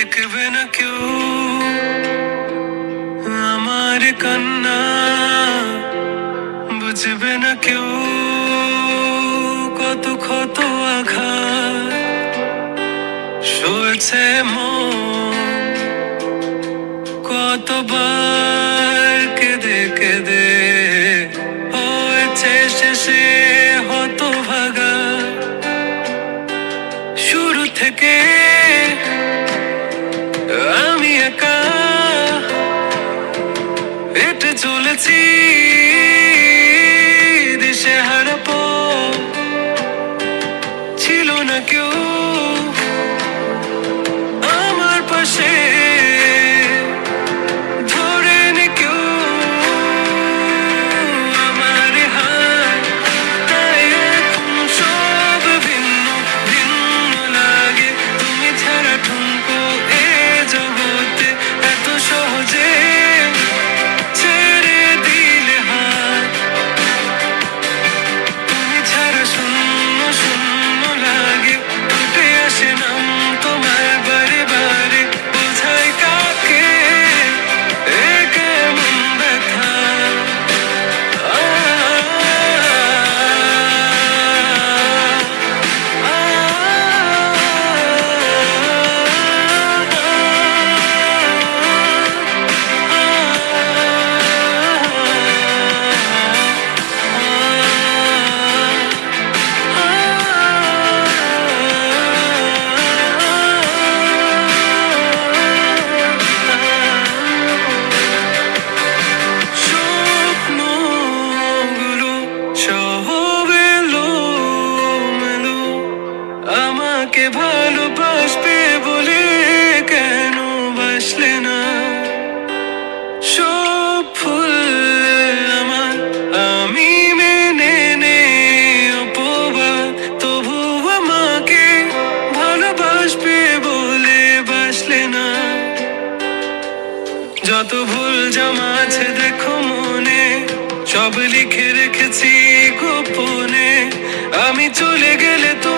দেখবে না কেউ আমার কান্না, বুঝবে না কেউ কত ক্ষত আঘাত সয়েছে মন, কতবার কেঁদে কেঁদে হয়েছে শেষে হতভাগা। শুরু থেকে আমি একা হেঁটে চলেছি দিশেহারা পথ, ছিল না কেউ আমার পাশে, ধরেনি কেউ আমার হাত। তাই এখন সব ভিন্ন ভিন্ন লাগে, তুমি ছাড়া ঠুনকো এ জগতে এত সহজে ছেড়ে দিলে হাত। তুমি ছাড়া শূন্য শূন্য লাগে, উঠে আসে নাম তোমার বারে বারে, বোঝাই কাকে এ কেমন ব্যথা। আ, আ, স্বপ্নগুলো সব এলোমেলো, আমাকে ভালোবাসবে বলে কেন বাসলে না। সব ফুল আমার আমি মেনে নেই অপবাদ, তবু আমাকে ভালোবাসবে বলে বাসলে না। যত ভুল জমা আছে দেখো মনে, সব লিখে রেখেছি গোপনে, আমি চলে গেলে তো